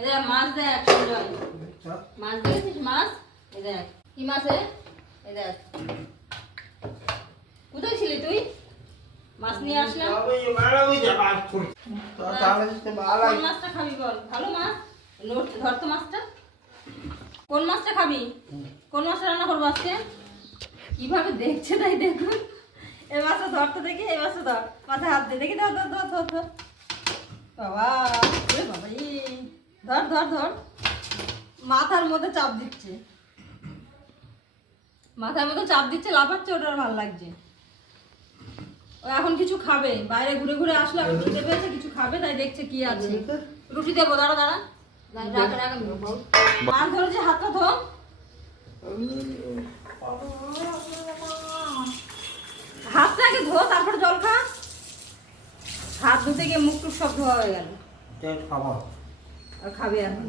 এই দেখ মাছ দেখ সঞ্জয়, মাছ দেখেছিস মাছ? এই দেখ কি মাছ এই দেখ। কোথায় ছিলি তুই? মাছ নিয়ে আসলাম। কোন মাছটা খাবি বল? ভালো মাছ ধর তো মাছটা। কোন মাছটা খাবি? কোন মাছটা রান্না করবো আজকে? কিভাবে দেখছে তাই দেখুন। এই মাছটা ধরতে দেখি, এই মাছটা ধর, মাথায় হাত দিয়ে দেখি, ধর ধর ধর ধর ধর। বাবা বাবা ধর ধর ধর। মাথার মধ্যে চাপ দিচ্ছে, মাথার মধ্যে চাপ দিচ্ছে, লাফাচ্ছে, ওটা ভালো লাগছে। ও এখন কিছু খাবে, বাইরে ঘুরে ঘুরে আসলো, এখন খিদে পেয়েছে, কিছু খাবে, তাই দেখছে কি আছে। রুটি দেবো, দাঁড়া দাঁড়া। মাছ ধরেছে, হাতটা ধো। হাতটাকে ধো, তারপর জল খা। হাত ধুতে গিয়ে মুখ টুক সব ধোয়া হয়ে গেল। আর খাবে এখন।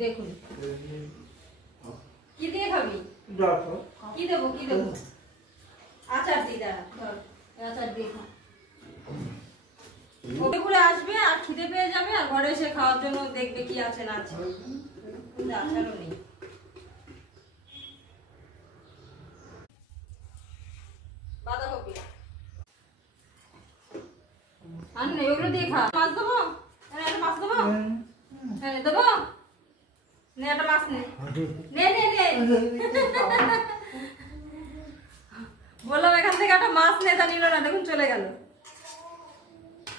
দেখুন কি দিয়ে খাবি? কি দেবো কি দেবো? আচার দিই, দাঁড়া ধর, আচার দিয়ে খা। ঘুরে ঘুরে আসবে আর খিদে পেয়ে যাবে, আর ঘরে এসে খাওয়ার জন্য দেখবে কি আছে না আছে। আচারও নেই। বাঁধাকপি আর নেই, ওগুলো দিয়ে খা। মাছ দেবো? একটা মাছ দেবো? হ্যাঁ দেবো। নে একটা মাছ নে, নে নে নে। বললাম এখান থেকে একটা মাছ নে, তা নিল না, দেখুন চলে গেল।